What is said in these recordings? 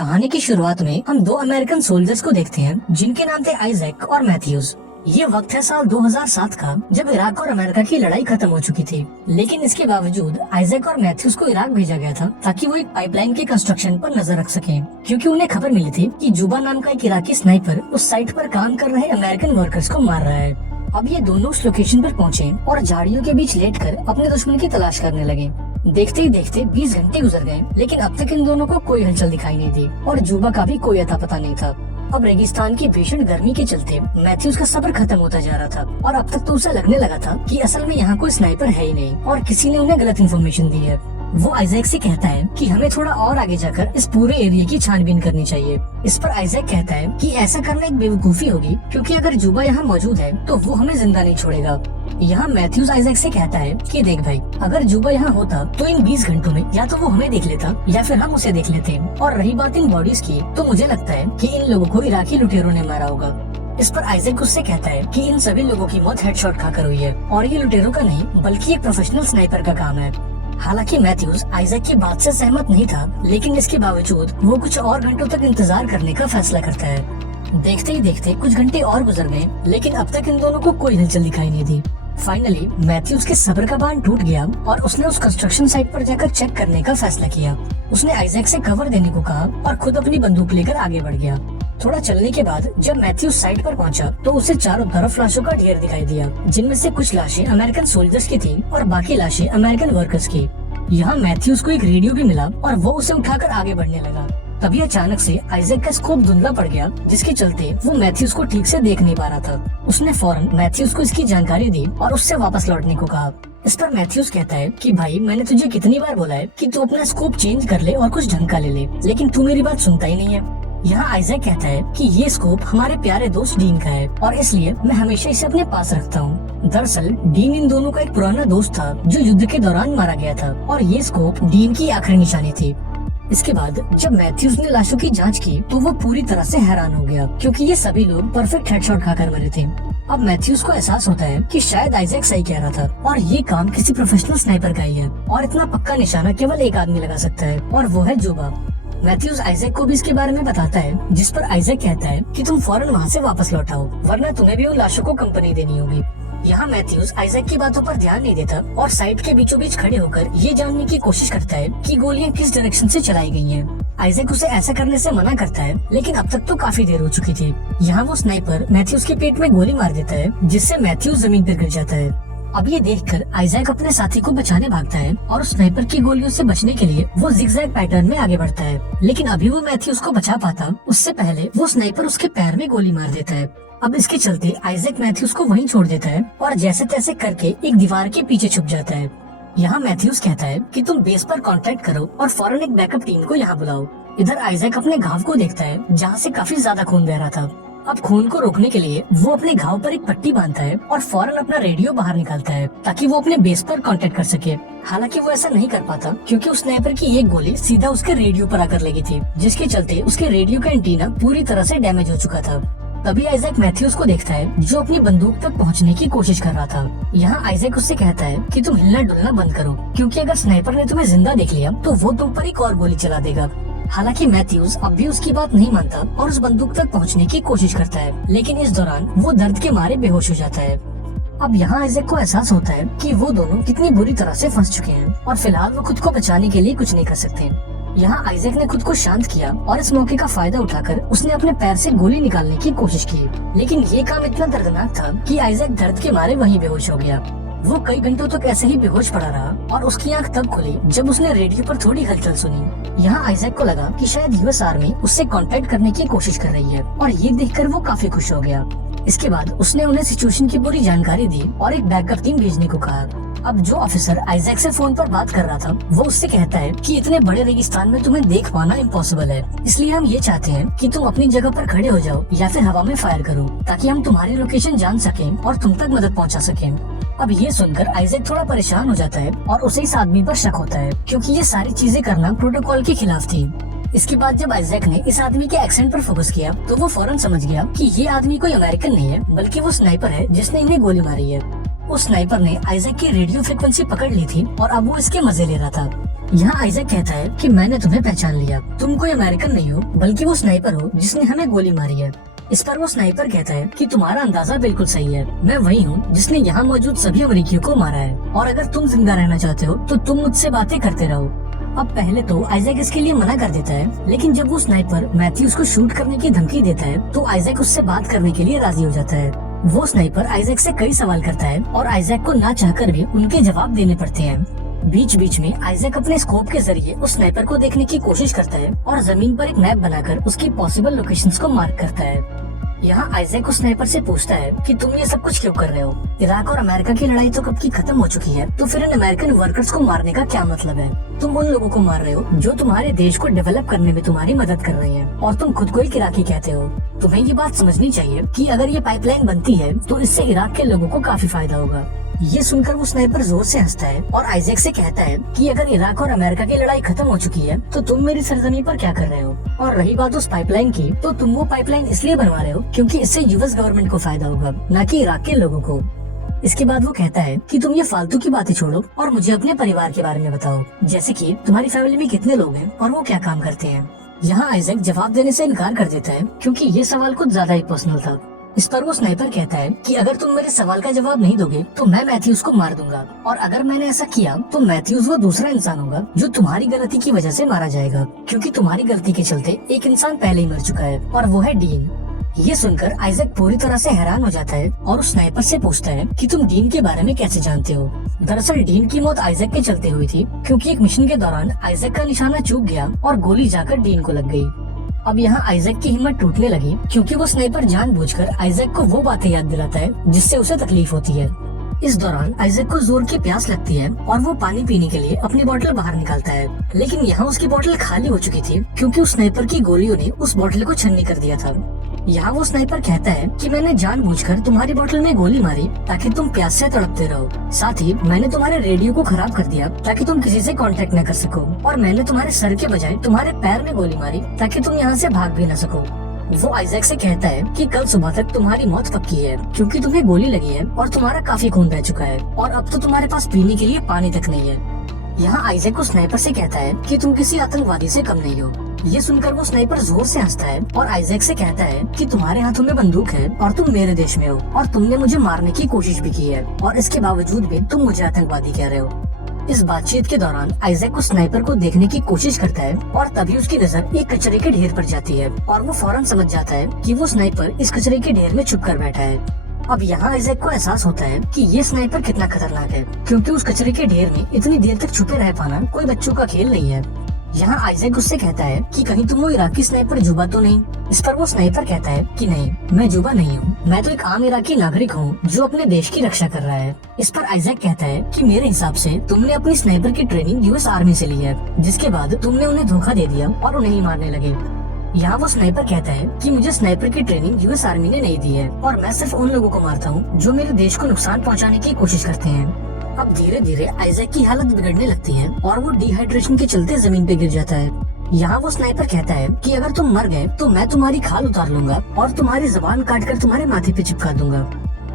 कहानी की शुरुआत में हम दो अमेरिकन सोल्जर्स को देखते हैं जिनके नाम थे आइजैक और मैथ्यूज। ये वक्त है साल 2007 का, जब इराक और अमेरिका की लड़ाई खत्म हो चुकी थी। लेकिन इसके बावजूद आइजैक और मैथ्यूज को इराक भेजा गया था ताकि वो एक पाइपलाइन के कंस्ट्रक्शन पर नजर रख सकें, क्योंकि उन्हें खबर मिली थी कि जुबा नाम का एक इराकी स्नाइपर उस साइट पर काम कर रहे अमेरिकन वर्कर्स को मार रहा है। अब ये दोनों उस लोकेशन पर पहुँचे और झाड़ियों के बीच लेटकर अपने दुश्मन की तलाश करने लगे। देखते ही देखते 20 घंटे गुजर गए, लेकिन अब तक इन दोनों को कोई हलचल दिखाई नहीं दी और जुबा का भी कोई अता पता नहीं था। अब रेगिस्तान की भीषण गर्मी के चलते मैथ्यूज का सब्र खत्म होता जा रहा था और अब तक तो उसे लगने लगा था कि असल में यहाँ कोई स्नाइपर है ही नहीं और किसी ने उन्हें गलत इन्फॉर्मेशन दी है। वो आइजैक से कहता है कि हमें थोड़ा और आगे जाकर इस पूरे एरिया की छानबीन करनी चाहिए। इस पर आइजैक कहता है कि ऐसा करना एक बेवकूफी होगी, क्योंकि अगर जुबा यहाँ मौजूद है तो वो हमें जिंदा नहीं छोड़ेगा। यहाँ मैथ्यूज आइजैक से कहता है कि देख भाई, अगर जुबा यहाँ होता तो इन 20 घंटों में या तो वो हमें देख लेता या फिर हम उसे देख लेते। और रही बात इन बॉडीज की, तो मुझे लगता है कि इन लोगों को इराकी लुटेरों ने मारा होगा। इस पर आइजैक उससे कहता है कि इन सभी लोगों की मौत हेडशॉट खाकर हुई है और ये लुटेरों का नहीं बल्कि एक प्रोफेशनल स्नाइपर का काम है। हालांकि मैथ्यूज आइजैक की बात से सहमत नहीं था, लेकिन इसके बावजूद वो कुछ और घंटों तक इंतजार करने का फैसला करता है। देखते ही देखते कुछ घंटे और गुजर गए, लेकिन अब तक इन दोनों को कोई हलचल दिखाई नहीं दी। फाइनली मैथ्यूज के सब्र का बांध टूट गया और उसने उस कंस्ट्रक्शन साइट पर जाकर चेक करने का फैसला किया। उसने आइजैक से कवर देने को कहा और खुद अपनी बंदूक लेकर आगे बढ़ गया। थोड़ा चलने के बाद जब मैथ्यूज साइट पर पहुंचा तो उसे चारों तरफ लाशों का ढेर दिखाई दिया, जिनमें से कुछ लाशें अमेरिकन सोल्जर्स की थी और बाकी लाशें अमेरिकन वर्कर्स की। यहाँ मैथ्यूज को एक रेडियो भी मिला और वो उसे उठाकर आगे बढ़ने लगा। तभी अचानक से आइजैक का स्कोप धुंधला पड़ गया, जिसके चलते वो मैथ्यूज को ठीक से देख नहीं पा रहा था। उसने फौरन मैथ्यूज को इसकी जानकारी दी और उससे वापस लौटने को कहा। इस पर मैथ्यूज कहता है कि भाई, मैंने तुझे कितनी बार बोला है कि तू अपना स्कोप चेंज कर ले और कुछ ढंग का ले ले, लेकिन तू मेरी बात सुनता ही नहीं है। यहाँ आइजैक कहता है कि ये स्कोप हमारे प्यारे दोस्त डीन का है और इसलिए मैं हमेशा इसे अपने पास रखता हूँ। दरअसल डीन इन दोनों का एक पुराना दोस्त था जो युद्ध के दौरान मारा गया था और ये स्कोप डीन की आखिरी निशानी थी। इसके बाद जब मैथ्यूज ने लाशों की जांच की तो वो पूरी तरह से हैरान हो गया, क्योंकि ये सभी लोग परफेक्ट हेडशॉट खाकर मरे थे। अब मैथ्यूज को एहसास होता है कि शायद आइजैक सही कह रहा था और ये काम किसी प्रोफेशनल स्नाइपर का ही है और इतना पक्का निशाना केवल एक आदमी लगा सकता है और वो है जुबा। मैथ्यूज आइजैक को भी इसके बारे में बताता है, जिस पर आइजैक कहता है कि तुम फौरन वहाँ से वापस लौट आओ, वरना तुम्हें भी उन लाशों को कंपनी देनी होगी। यहाँ मैथ्यूज आइजैक की बातों पर ध्यान नहीं देता और साइट के बीचों बीच खड़े होकर ये जानने की कोशिश करता है कि गोलियां किस डायरेक्शन से चलाई गई हैं। आइजैक उसे ऐसा करने से मना करता है, लेकिन अब तक तो काफी देर हो चुकी थी। यहाँ वो स्नाइपर मैथ्यूज के पेट में गोली मार देता है, जिससे मैथ्यूज जमीन पर गिर जाता है। अब ये देखकर आइजैक अपने साथी को बचाने भागता है और उस स्नाइपर की गोलियों से बचने के लिए वो जिगजैग पैटर्न में आगे बढ़ता है, लेकिन अभी वो मैथ्यूज को बचा पाता उससे पहले वो स्नाइपर उसके पैर में गोली मार देता है। अब इसके चलते आइजैक मैथ्यूज को वहीं छोड़ देता है और जैसे तैसे करके एक दीवार के पीछे छुप जाता है। यहाँ मैथ्यूज कहता है कि तुम बेस पर कांटेक्ट करो और फौरन एक बैकअप टीम को यहाँ बुलाओ। इधर आइजैक अपने घाव को देखता है, जहाँ से काफी ज्यादा खून बह रहा था। अब खून को रोकने के लिए वो अपने घाव पर एक पट्टी बांधता है और फौरन अपना रेडियो बाहर निकालता है ताकि वो अपने बेस पर कांटेक्ट कर सके। हालांकि वो ऐसा नहीं कर पाता, क्योंकि उस स्नाइपर की एक गोली सीधा उसके रेडियो पर आकर लगी थी, जिसके चलते उसके रेडियो का एंटीना पूरी तरह से डैमेज हो चुका था। तभी आइजैक मैथ्यूज को देखता है जो अपनी बंदूक तक पहुंचने की कोशिश कर रहा था। यहाँ आइजैक उससे कहता है कि तुम हिलना डुलना बंद करो, क्योंकि अगर स्नाइपर ने तुम्हें जिंदा देख लिया तो वो तुम पर एक और गोली चला देगा। हालांकि मैथ्यूज अब भी उसकी बात नहीं मानता और उस बंदूक तक पहुंचने की कोशिश करता है, लेकिन इस दौरान वो दर्द के मारे बेहोश हो जाता है। अब यहाँ आइजैक को एहसास होता है कि वो दोनों कितनी बुरी तरह से फंस चुके हैं और फिलहाल वो खुद को बचाने के लिए कुछ नहीं कर सकते। यहाँ आइजैक ने खुद को शांत किया और इस मौके का फायदा उठाकर उसने अपने पैर से गोली निकालने की कोशिश की, लेकिन ये काम इतना दर्दनाक था कि आइजैक दर्द के मारे वहीं बेहोश हो गया। वो कई घंटों तक ऐसे ही बेहोश पड़ा रहा और उसकी आंख तब खुली जब उसने रेडियो पर थोड़ी हलचल सुनी। यहाँ आइजैक को लगा कि शायद यूएस आर्मी उससे कांटेक्ट करने की कोशिश कर रही है और ये देखकर वो काफी खुश हो गया। इसके बाद उसने उन्हें सिचुएशन की पूरी जानकारी दी और एक बैकअप टीम भेजने को कहा। अब जो ऑफिसर आइजैक से फोन पर बात कर रहा था वो उससे कहता है कि इतने बड़े रेगिस्तान में तुम्हें देख पाना इम्पॉसिबल है, इसलिए हम ये चाहते हैं कि तुम अपनी जगह पर खड़े हो जाओ या फिर हवा में फायर करो, ताकि हम तुम्हारी लोकेशन जान सकें और तुम तक मदद पहुंचा सकें। अब ये सुनकर आइजैक थोड़ा परेशान हो जाता है और उसे इस आदमी पर शक होता है, क्योंकि ये सारी चीजें करना प्रोटोकॉल के खिलाफ थी। इसके बाद जब आइजैक ने इस आदमी के एक्सेंट पर फोकस किया तो वो फौरन समझ गया कि ये आदमी कोई अमेरिकन नहीं है, बल्कि वो स्नाइपर है जिसने इन्हें गोली मारी है। उस स्नाइपर ने आइजैक की रेडियो फ्रिक्वेंसी पकड़ ली थी और अब वो इसके मजे ले रहा था। यहाँ आइजैक कहता है कि मैंने तुम्हें पहचान लिया, तुम कोई अमेरिकन नहीं हो बल्कि वो स्नाइपर हो जिसने हमें गोली मारी है। इस पर वो स्नाइपर कहता है कि तुम्हारा अंदाजा बिल्कुल सही है, मैं वही हूँ जिसने यहाँ मौजूद सभी अमेरिकियों को मारा है, और अगर तुम जिंदा रहना चाहते हो तो तुम मुझसे बातें करते रहो। अब पहले तो आइजैक इसके लिए मना कर देता है, लेकिन जब वो स्नाइपर मैथ्यूज को शूट करने की धमकी देता है तो आइजैक उससे बात करने के लिए राजी हो जाता है। वो स्नाइपर आइजैक से कई सवाल करता है और आइजैक को ना चाहकर भी उनके जवाब देने पड़ते हैं। बीच बीच में आइजैक अपने स्कोप के जरिए उस स्नाइपर को देखने की कोशिश करता है और जमीन पर एक मैप बनाकर उसकी पॉसिबल लोकेशंस को मार्क करता है। यहाँ आइजैक उस स्नाइपर से पूछता है कि तुम ये सब कुछ क्यों कर रहे हो? इराक और अमेरिका की लड़ाई तो कब की खत्म हो चुकी है, तो फिर इन अमेरिकन वर्कर्स को मारने का क्या मतलब है? तुम उन लोगों को मार रहे हो जो तुम्हारे देश को डेवलप करने में तुम्हारी मदद कर रहे हैं, और तुम खुद को एक इराकी कहते हो। तुम्हें ये बात समझनी चाहिए कि अगर ये पाइपलाइन बनती है तो इससे इराक के लोगों को काफी फायदा होगा। ये सुनकर वो स्नाइपर जोर से हंसता है और आइजैक से कहता है कि अगर इराक और अमेरिका की लड़ाई खत्म हो चुकी है तो तुम मेरी सरजमीन पर क्या कर रहे हो? और रही बात उस पाइपलाइन की, तो तुम वो पाइपलाइन इसलिए बनवा रहे हो क्योंकि इससे यूएस गवर्नमेंट को फायदा होगा, न कि इराक के लोगों को। इसके बाद वो कहता है कि तुम ये फालतू की बातें छोड़ो और मुझे अपने परिवार के बारे में बताओ, जैसे कि तुम्हारी फैमिली में कितने लोग हैं और वो क्या काम करते हैं। यहाँ आइजैक जवाब देने से इनकार कर देता है क्योंकि ये सवाल कुछ ज्यादा ही पर्सनल था। इस पर वो स्नाइपर कहता है कि अगर तुम मेरे सवाल का जवाब नहीं दोगे तो मैं मैथ्यूज को मार दूंगा, और अगर मैंने ऐसा किया तो मैथ्यूज वो दूसरा इंसान होगा जो तुम्हारी गलती की वजह से मारा जाएगा, क्योंकि तुम्हारी गलती के चलते एक इंसान पहले ही मर चुका है और वो है डीन। ये सुनकर आइजैक पूरी तरह से हैरान हो जाता है और उस स्नाइपर से पूछता है कि तुम डीन के बारे में कैसे जानते हो? दरअसल डीन की मौत आइजैक के चलते हुई थी, क्योंकि एक मिशन के दौरान आइजैक का निशाना चूक गया और गोली जाकर डीन को लग गई। अब यहाँ आइजैक की हिम्मत टूटने लगी क्योंकि वो स्नाइपर जानबूझकर आइजैक को वो बातें याद दिलाता है जिससे उसे तकलीफ होती है। इस दौरान आइजैक को जोर की प्यास लगती है और वो पानी पीने के लिए अपनी बोतल बाहर निकालता है, लेकिन यहाँ उसकी बोतल खाली हो चुकी थी क्योंकि उस स्नाइपर की गोलियों ने उस बोतल को छन्नी कर दिया था। यहाँ वो स्नाइपर कहता है कि मैंने जानबूझकर तुम्हारी बोतल में गोली मारी ताकि तुम प्यास से तड़पते रहो। साथ ही मैंने तुम्हारे रेडियो को खराब कर दिया ताकि तुम किसी से कांटेक्ट न कर सको, और मैंने तुम्हारे सर के बजाय तुम्हारे पैर में गोली मारी ताकि तुम यहाँ से भाग भी न सको। वो आइजैक से कहता है कि कल सुबह तक तुम्हारी मौत पक्की है क्योंकि तुम्हें गोली लगी है और तुम्हारा काफी खून बह चुका है, और अब तो तुम्हारे पास पीने के लिए पानी तक नहीं है। यहाँ आइजैक को स्नाइपर से कहता है कि तुम किसी आतंकवादी से कम नहीं हो। ये सुनकर वो स्नाइपर जोर से हंसता है और आइजैक से कहता है कि तुम्हारे हाथों में बंदूक है और तुम मेरे देश में हो और तुमने मुझे मारने की कोशिश भी की है, और इसके बावजूद भी तुम मुझे आतंकवादी कह रहे हो। इस बातचीत के दौरान आइजैक उस स्नाइपर को देखने की कोशिश करता है और तभी उसकी नजर एक कचरे के ढेर पर जाती है और वो फौरन समझ जाता है कि वो स्नाइपर इस कचरे के ढेर में छुप कर बैठा है। अब यहाँ आइजैक को एहसास होता है कि ये स्नाइपर कितना खतरनाक है, क्योंकि उस कचरे के ढेर में इतनी देर तक छुपे रह पाना कोई बच्चों का खेल नहीं है। यहाँ आइजैक उससे कहता है कि कहीं तुम वो इराकी स्नाइपर जुबा तो नहीं? इस पर वो स्नाइपर कहता है कि नहीं, मैं जुबा नहीं हूँ, मैं तो एक आम इराकी नागरिक हूँ जो अपने देश की रक्षा कर रहा है। इस पर आइजैक कहता है कि मेरे हिसाब से तुमने अपनी स्नाइपर की ट्रेनिंग यूएस आर्मी से ली है, जिसके बाद तुमने उन्हें धोखा दे दिया और उन्हें ही मारने लगे। यहाँ वो स्नाइपर कहता है कि मुझे स्नाइपर की ट्रेनिंग यूएस आर्मी ने नहीं दी है और मैं सिर्फ उन लोगों को मारता हूँ जो मेरे देश को नुकसान पहुँचाने की कोशिश करते हैं। अब धीरे धीरे आइजैक की हालत बिगड़ने लगती है और वो डिहाइड्रेशन के चलते जमीन पे गिर जाता है। यहाँ वो स्नाइपर कहता है कि अगर तुम मर गए तो मैं तुम्हारी खाल उतार लूंगा और तुम्हारी जुबान काटकर तुम्हारे माथे पे चिपका दूंगा।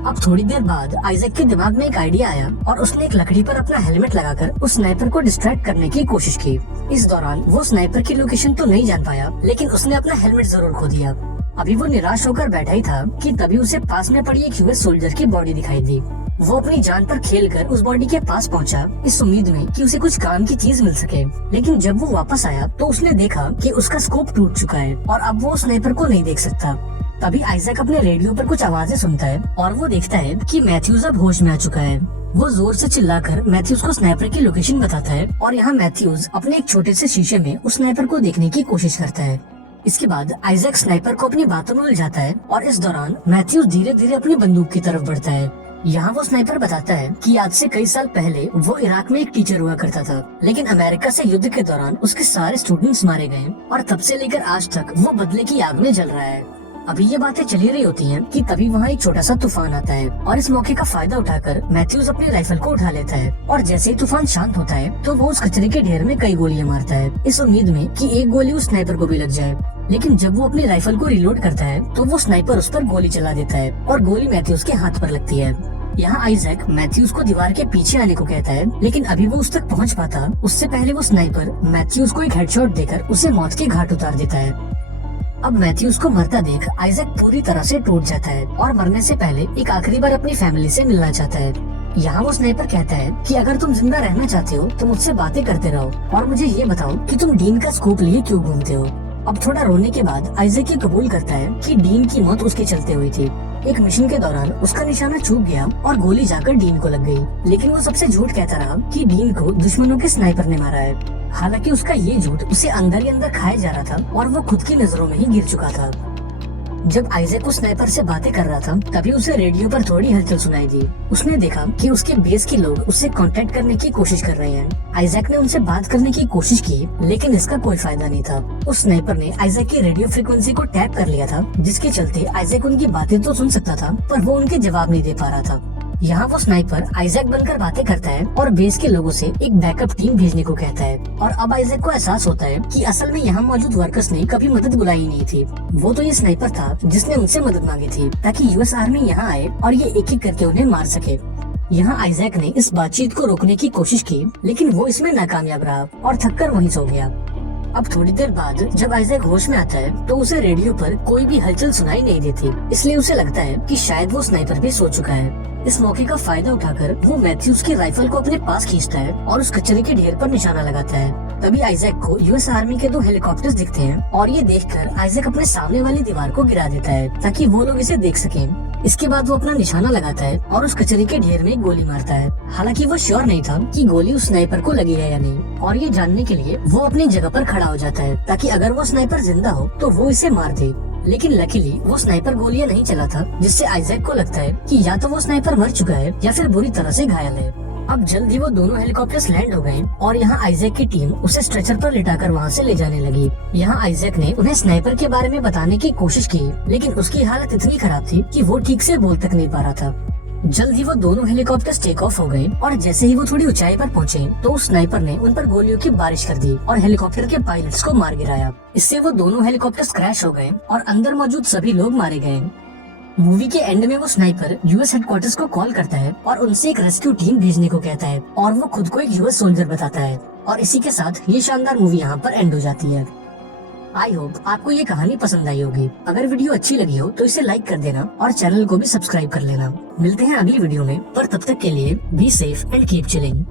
अब थोड़ी देर बाद आइजैक के दिमाग में एक आइडिया आया और उसने एक लकड़ी पर अपना हेलमेट लगाकर उस स्नाइपर को डिस्ट्रैक्ट करने की कोशिश की। इस दौरान वो स्नाइपर की लोकेशन तो नहीं जान पाया, लेकिन उसने अपना हेलमेट जरूर खो दिया। अभी वो निराश होकर बैठा ही था कि तभी उसे पास में पड़ी एक यूएस सोल्जर की बॉडी दिखाई दी। वो अपनी जान पर खेलकर उस बॉडी के पास पहुंचा, इस उम्मीद में कि उसे कुछ काम की चीज मिल सके, लेकिन जब वो वापस आया तो उसने देखा कि उसका स्कोप टूट चुका है और अब वो स्नाइपर को नहीं देख सकता। तभी आइजैक अपने रेडियो पर कुछ आवाजें सुनता है और वो देखता है कि मैथ्यूज अब होश में आ चुका है। वो जोर से चिल्लाकर मैथ्यूज को स्नाइपर की लोकेशन बताता है और यहाँ मैथ्यूज अपने एक छोटे से शीशे में उस स्नाइपर को देखने की कोशिश करता है। इसके बाद आइजैक स्नाइपर को अपनी बातों में उलझाता है और इस दौरान मैथ्यूज धीरे धीरे अपनी बंदूक की तरफ बढ़ता है। यहाँ वो स्नाइपर बताता है कि आज से कई साल पहले वो इराक में एक टीचर हुआ करता था, लेकिन अमेरिका से युद्ध के दौरान उसके सारे स्टूडेंट्स मारे गए और तब से लेकर आज तक वो बदले की आग में जल रहा है। अभी ये बातें चली रही होती हैं कि तभी वहाँ एक छोटा सा तूफान आता है और इस मौके का फायदा उठाकर मैथ्यूज अपनी राइफल को उठा लेता है और जैसे ही तूफान शांत होता है तो वो उस कचरे के ढेर में कई गोलियां मारता है, इस उम्मीद में कि एक गोली उस स्नाइपर को भी लग जाए। लेकिन जब वो अपनी राइफल को रिलोड करता है तो वो स्नाइपर उस पर गोली चला देता है और गोली मैथ्यूज के हाथ पर लगती है। यहाँ आइजैक मैथ्यूज को दीवार के पीछे आने को कहता है, लेकिन अभी वो उस तक पहुँच पाता उससे पहले वो स्नाइपर मैथ्यूज को एक हेडशॉट देकर उसे मौत के घाट उतार देता है। अब मैथ्यूज को मरता देख आइजैक पूरी तरह से टूट जाता है और मरने से पहले एक आखिरी बार अपनी फैमिली से मिलना चाहता है। यहाँ वो स्नाइपर कहता है कि अगर तुम जिंदा रहना चाहते हो तो मुझसे बातें करते रहो और मुझे ये बताओ कि तुम डीन का स्कूप लिए क्यों घूमते हो। अब थोड़ा रोने के बाद आइजैक ये कबूल करता है कि डीन की मौत उसके चलते हुई थी। एक मिशन के दौरान उसका निशाना चूक गया और गोली जाकर डीन को लग गई, लेकिन वो सबसे झूठ कहता रहा कि डीन को दुश्मनों के स्नाइपर ने मारा है। हालांकि उसका ये झूठ उसे अंदर ही अंदर खाया जा रहा था और वो खुद की नजरों में ही गिर चुका था। जब आइजैक उस स्नाइपर से बातें कर रहा था तभी उसे रेडियो पर थोड़ी हलचल सुनाई दी। उसने देखा कि उसके बेस के लोग उससे कांटेक्ट करने की कोशिश कर रहे हैं। आइजैक ने उनसे बात करने की कोशिश की, लेकिन इसका कोई फायदा नहीं था। उस स्नाइपर ने आइजैक की रेडियो फ्रीक्वेंसी को टैप कर लिया था, जिसके चलते आइजैक उनकी बातें तो सुन सकता था पर वो उनके जवाब नहीं दे पा रहा था। यहाँ वो स्नाइपर आइजैक बनकर बातें करता है और बेस के लोगों से एक बैकअप टीम भेजने को कहता है। और अब आइजैक को एहसास होता है कि असल में यहाँ मौजूद वर्कर्स ने कभी मदद बुलाई नहीं थी। वो तो ये स्नाइपर था जिसने उनसे मदद मांगी थी ताकि यूएस आर्मी यहाँ आए और ये एक एक करके उन्हें मार सके। यहाँ आइजैक ने इस बातचीत को रोकने की कोशिश की, लेकिन वो इसमें नाकामयाब रहा और थककर वहीं सो गया। अब थोड़ी देर बाद जब आइजैक होश में आता है तो उसे रेडियो पर कोई भी हलचल सुनाई नहीं देती, इसलिए उसे लगता है कि शायद वो स्नाइपर भी सो चुका है। इस मौके का फायदा उठाकर वो मैथ्यूज की राइफल को अपने पास खींचता है और उस कचरे के ढेर पर निशाना लगाता है। तभी आइजैक को यूएस आर्मी के 2 हेलीकॉप्टर्स दिखते हैं और ये देखकर आइजैक अपने सामने वाली दीवार को गिरा देता है ताकि वो लोग इसे देख सकें। इसके बाद वो अपना निशाना लगाता है और उस कचरे के ढेर में गोली मारता है। हालांकि वो श्योर नहीं था कि गोली उस स्नाइपर को लगी है या नहीं, और ये जानने के लिए वो अपनी जगह पर खड़ा हो जाता है ताकि अगर वो स्नाइपर जिंदा हो तो वो इसे मार दे। लेकिन लकीली वो स्नाइपर गोलियां नहीं चला था, जिससे आइजैक को लगता है कि या तो वो स्नाइपर मर चुका है या फिर बुरी तरह से घायल है। अब जल्द ही वो दोनों हेलीकॉप्टर्स लैंड हो गए और यहाँ आइजैक की टीम उसे स्ट्रेचर पर लिटाकर वहाँ से ले जाने लगी। यहाँ आइजैक ने उन्हें स्नाइपर के बारे में बताने की कोशिश की, लेकिन उसकी हालत इतनी खराब थी कि वो ठीक से बोल तक नहीं पा रहा था। जल्द ही वो दोनों हेलीकॉप्टर्स टेक ऑफ हो गए और जैसे ही वो थोड़ी ऊंचाई पर पहुंचे तो उस स्नाइपर ने उन पर गोलियों की बारिश कर दी और हेलीकॉप्टर के पायलट्स को मार गिराया। इससे वो दोनों हेलीकॉप्टर्स क्रैश हो गए और अंदर मौजूद सभी लोग मारे गए। मूवी के एंड में वो स्नाइपर यूएस हेडक्वार्टर्स को कॉल करता है और उनसे एक रेस्क्यू टीम भेजने को कहता है और वो खुद को एक यूएस सोल्जर बताता है। और इसी के साथ ये शानदार मूवी यहाँ पर एंड हो जाती है। आई होप आपको ये कहानी पसंद आई होगी। अगर वीडियो अच्छी लगी हो तो इसे लाइक कर देना और चैनल को भी सब्सक्राइब कर लेना। मिलते हैं अगली वीडियो में, पर तब तक के लिए be safe and keep chilling.